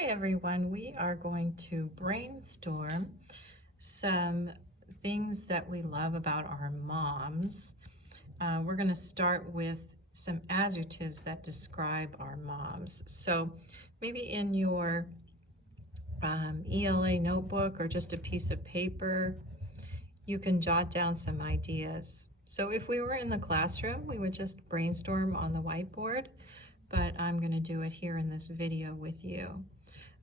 Hi everyone, we are going to brainstorm some things that we love about our moms. We're going to start with some adjectives that describe our moms. So maybe in your ELA notebook or just a piece of paper, you can jot down some ideas. So if we were in the classroom, we would just brainstorm on the whiteboard, but I'm going to do it here in this video with you.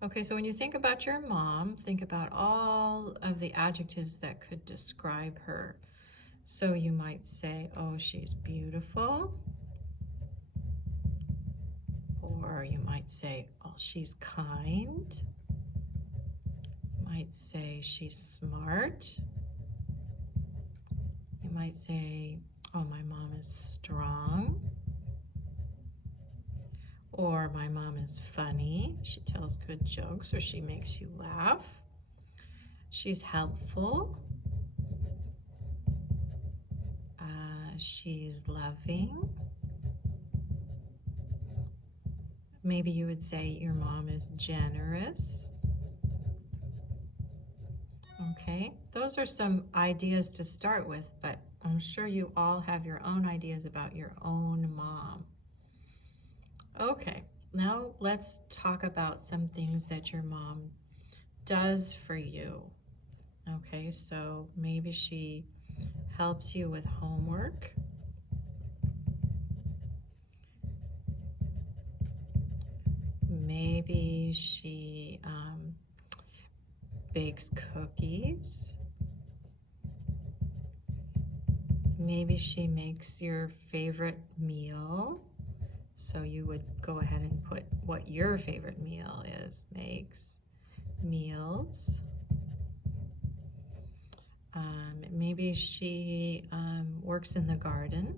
Okay, so when you think about your mom, think about all of the adjectives that could describe her. So you might say, oh, she's beautiful. Or you might say, oh, she's kind. You might say she's smart. You might say, oh, my mom is strong. Or my mom is funny. She tells good jokes or she makes you laugh. She's helpful. She's loving. Maybe you would say your mom is generous. Okay, those are some ideas to start with, but I'm sure you all have your own ideas about your own mom. Okay, now let's talk about some things that your mom does for you. Okay, so maybe she helps you with homework. Maybe she bakes cookies. Maybe she makes your favorite meal. So you would go ahead and put what your favorite meal is. Makes meals. Maybe she works in the garden.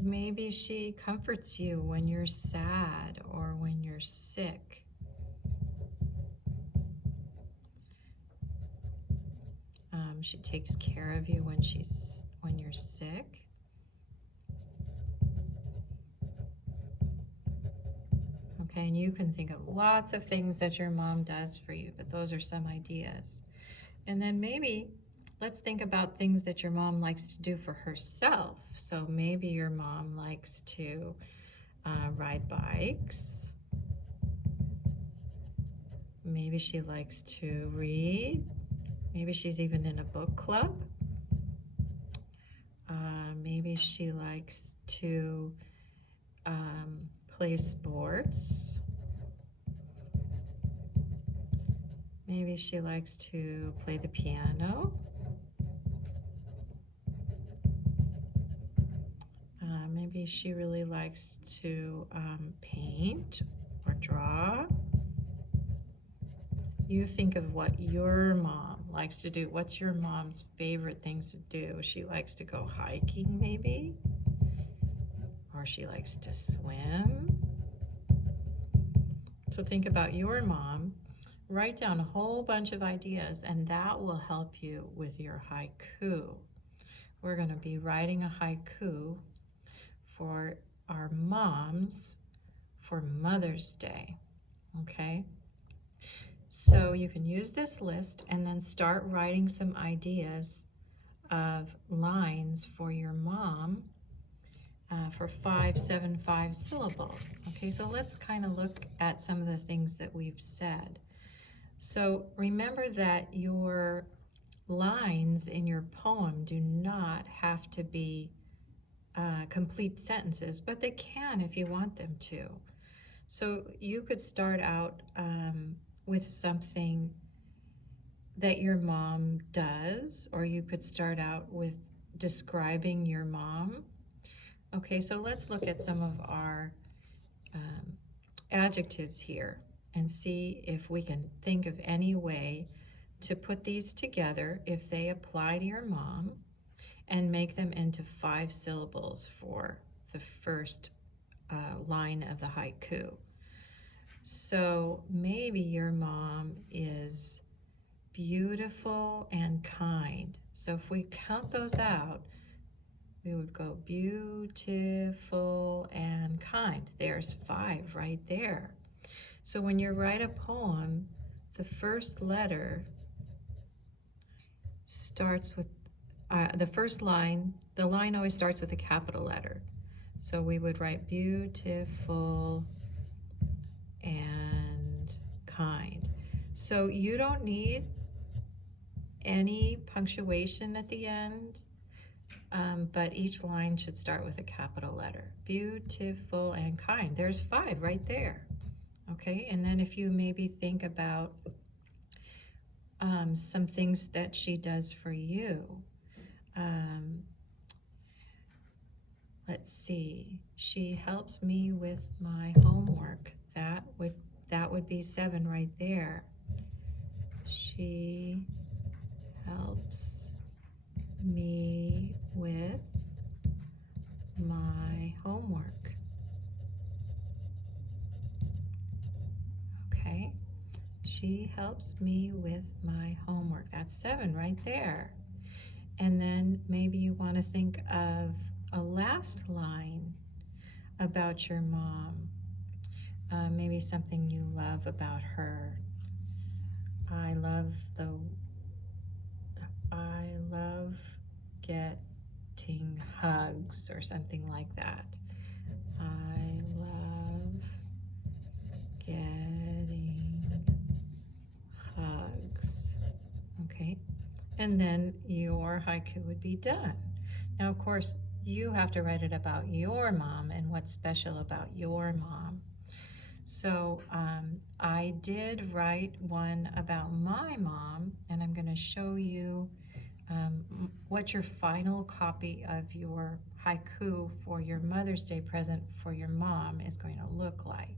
Maybe she comforts you when you're sad or when you're sick. She takes care of you when you're sick. Okay, and you can think of lots of things that your mom does for you, but those are some ideas. And then maybe let's think about things that your mom likes to do for herself. So maybe your mom likes to ride bikes. Maybe she likes to read. Maybe she's even in a book club. Maybe she likes to play sports. Maybe she likes to play the piano. Maybe she really likes to paint or draw. You think of what your mom likes to do. What's your mom's favorite things to do? She likes to go hiking, maybe, or she likes to swim. So think about your mom. Write down a whole bunch of ideas, and that will help you with your haiku. We're going to be writing a haiku for our moms for Mother's Day, okay? So you can use this list and then start writing some ideas of lines for your mom for 5, 7, 5 syllables. Okay, so let's kind of look at some of the things that we've said. So remember that your lines in your poem do not have to be complete sentences, but they can if you want them to. So you could start out with something that your mom does, or you could start out with describing your mom. Okay, so let's look at some of our adjectives here and see if we can think of any way to put these together if they apply to your mom and make them into 5 syllables for the first line of the haiku. So maybe your mom is beautiful and kind. So if we count those out, we would go beautiful and kind. There's 5 right there. So when you write a poem, the first letter starts with, the first line, the line always starts with a capital letter. So we would write beautiful and kind. So you don't need any punctuation at the end, but each line should start with a capital letter. Beautiful and kind. There's 5 right there. Okay, and then if you maybe think about some things that she does for you. Let's see, she helps me with my homework. That would be 7 right there. She helps me with my homework. Okay, she helps me with my homework. That's 7 right there. And then maybe you want to think of a last line about your mom. Maybe something you love about her. I love getting hugs, or something like that. I love getting hugs. Okay, and then your haiku would be done. Now, of course, you have to write it about your mom and what's special about your mom. So I did write one about my mom, and I'm going to show you what your final copy of your haiku for your Mother's Day present for your mom is going to look like.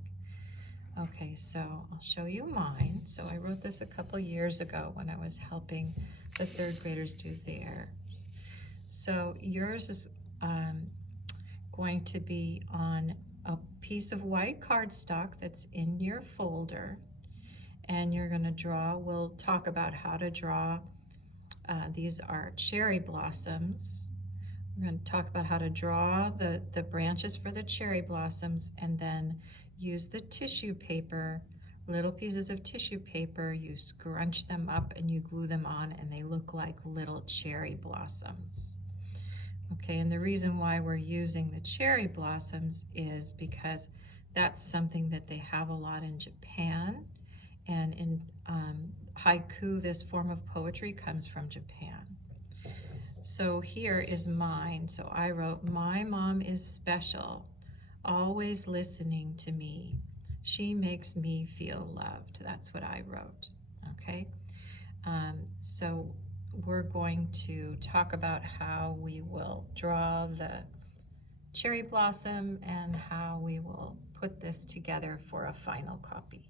Okay, so I'll show you mine. So I wrote this a couple years ago when I was helping the 3rd graders do theirs. So yours is going to be on a piece of white cardstock that's in your folder, and you're going to draw. We'll talk about how to draw. These are cherry blossoms. We're going to talk about how to draw the branches for the cherry blossoms, and then use the tissue paper, little pieces of tissue paper. You scrunch them up and you glue them on, and they look like little cherry blossoms. Okay, and the reason why we're using the cherry blossoms is because that's something that they have a lot in Japan, and in haiku, this form of poetry comes from Japan. So here is mine. So I wrote, my mom is special, always listening to me. She makes me feel loved. That's what I wrote, okay? So we're going to talk about how we will draw the cherry blossom and how we will put this together for a final copy.